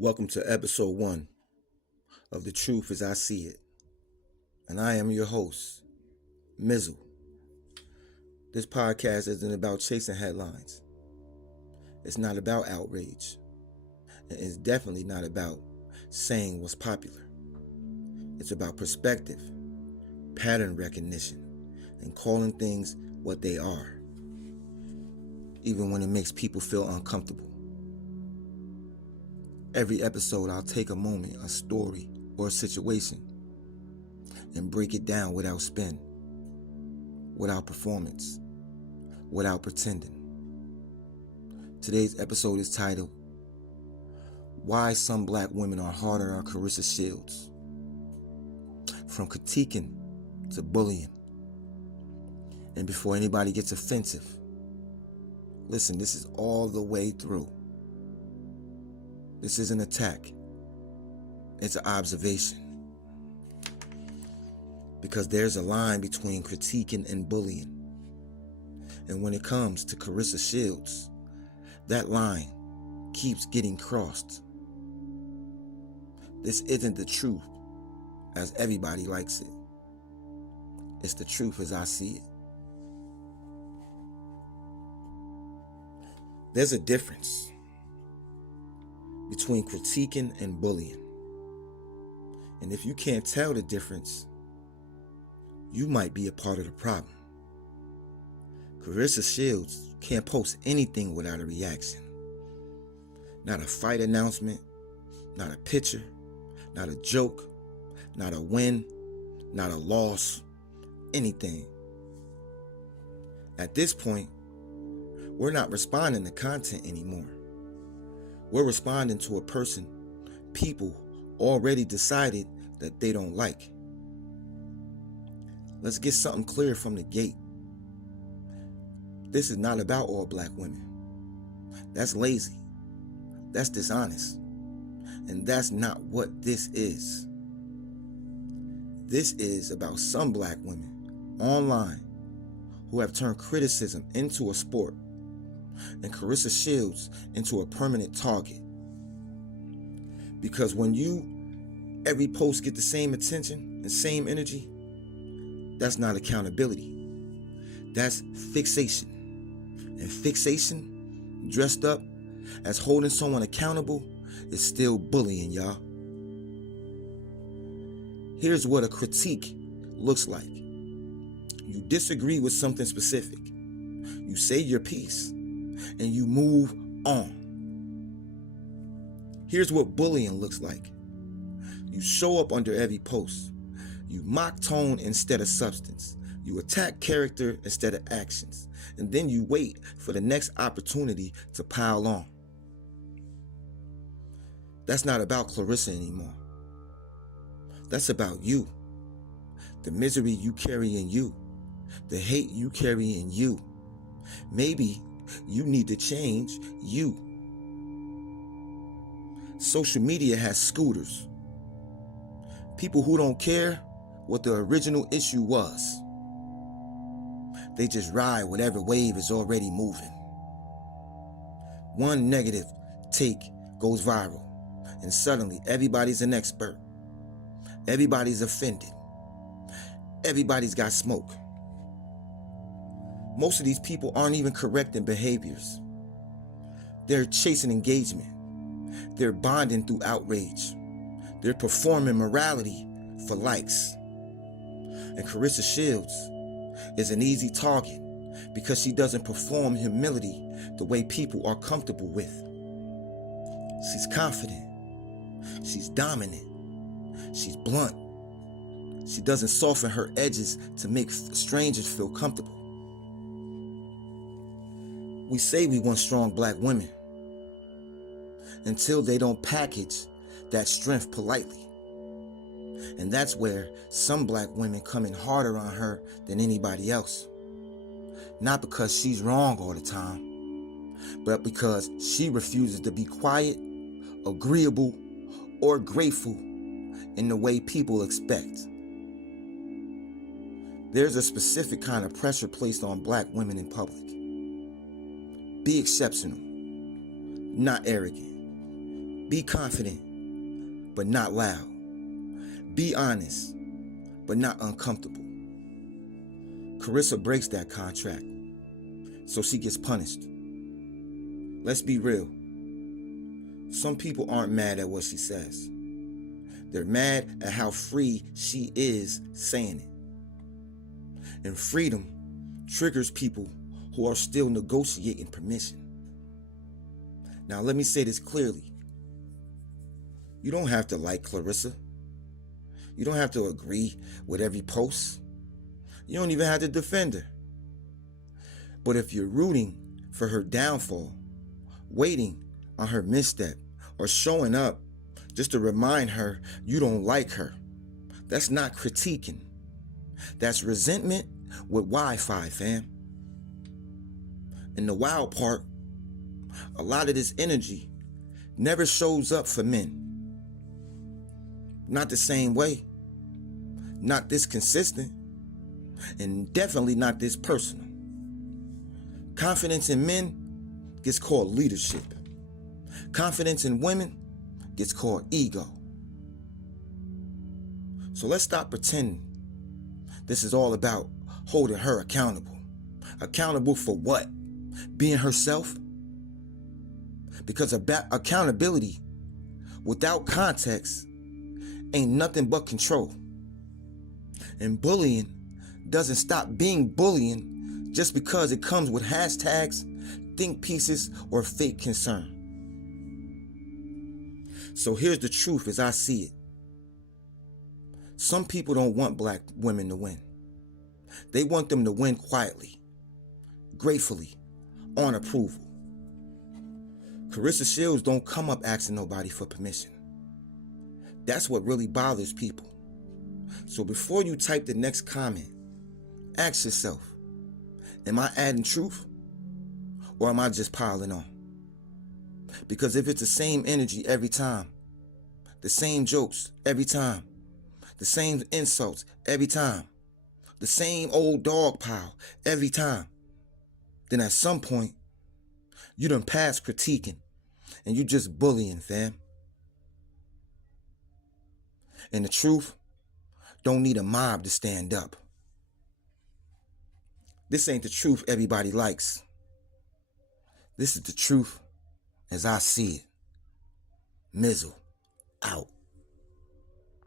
Welcome to episode 1 of The Truth as I See It. And I am your host, Mizal. This podcast isn't about chasing headlines. It's not about outrage. And it's definitely not about saying what's popular. It's about perspective, pattern recognition, and calling things what they are, even when it makes people feel uncomfortable. Every episode, I'll take a moment, a story, or a situation and break it down without spin, without performance, without pretending. Today's episode is titled, Why Some Black Women Are Harder on Claressa Shields. From critiquing to bullying. And before anybody gets offensive, listen, this is all the way through. This is an attack. It's an observation. Because there's a line between critiquing and bullying. And when it comes to Claressa Shields, that line keeps getting crossed. This isn't the truth as everybody likes it. It's the truth as I see it. There's a difference between critiquing and bullying. And if you can't tell the difference, you might be a part of the problem. Claressa Shields can't post anything without a reaction. Not a fight announcement, not a picture, not a joke, not a win, not a loss, anything. At this point, we're not responding to content anymore. We're responding to a person people already decided that they don't like. Let's get something clear from the gate. This is not about all black women. That's lazy. That's dishonest. And that's not what this is. This is about some black women online who have turned criticism into a sport and Claressa Shields into a permanent target. Because when every post get the same attention and same energy, that's not accountability. That's fixation. And fixation, dressed up as holding someone accountable, is still bullying, y'all. Here's what a critique looks like. You disagree with something specific. You say your piece. And you move on. Here's what bullying looks like. You show up under every post. You mock tone instead of substance. You attack character instead of actions. And then you wait for the next opportunity to pile on. That's not about Claressa anymore. That's about you. The misery you carry in you. The hate you carry in you. Maybe you need to change you. Social media has scooters. People who don't care what the original issue was. They just ride whatever wave is already moving. One negative take goes viral, and suddenly everybody's an expert. Everybody's offended. Everybody's got smoke. Most of these people aren't even correcting behaviors. They're chasing engagement. They're bonding through outrage. They're performing morality for likes. And Claressa Shields is an easy target because she doesn't perform humility the way people are comfortable with. She's confident. She's dominant. She's blunt. She doesn't soften her edges to make strangers feel comfortable. We say we want strong black women until they don't package that strength politely. And that's where some black women come in harder on her than anybody else. Not because she's wrong all the time, but because she refuses to be quiet, agreeable, or grateful in the way people expect. There's a specific kind of pressure placed on black women in public. Be exceptional, not arrogant. Be confident, but not loud. Be honest, but not uncomfortable. Claressa breaks that contract, so she gets punished. Let's be real. Some people aren't mad at what she says. They're mad at how free she is saying it. And freedom triggers people who are still negotiating permission. Now, let me say this clearly. You don't have to like Claressa. You don't have to agree with every post. You don't even have to defend her. But if you're rooting for her downfall, waiting on her misstep, or showing up just to remind her you don't like her, that's not critiquing. That's resentment with Wi-Fi, fam. And the wild part, a lot of this energy never shows up for men. Not the same way, not this consistent, and definitely not this personal. Confidence in men gets called leadership. Confidence in women gets called ego. So let's stop pretending this is all about holding her accountable. Accountable for what? Being herself? Because accountability without context ain't nothing but control. And bullying doesn't stop being bullying just because it comes with hashtags, think pieces, or fake concern. So here's the truth as I see it. Some people don't want black women to win. They want them to win quietly, gratefully, on approval. Claressa Shields don't come up asking nobody for permission. That's what really bothers people. So before you type the next comment, ask yourself, am I adding truth or am I just piling on? Because if it's the same energy every time, the same jokes every time, the same insults every time, the same old dog pile every time, then at some point, you done past critiquing and you just bullying, fam. And the truth don't need a mob to stand up. This ain't the truth everybody likes. This is the truth as I see it. Mizal, out.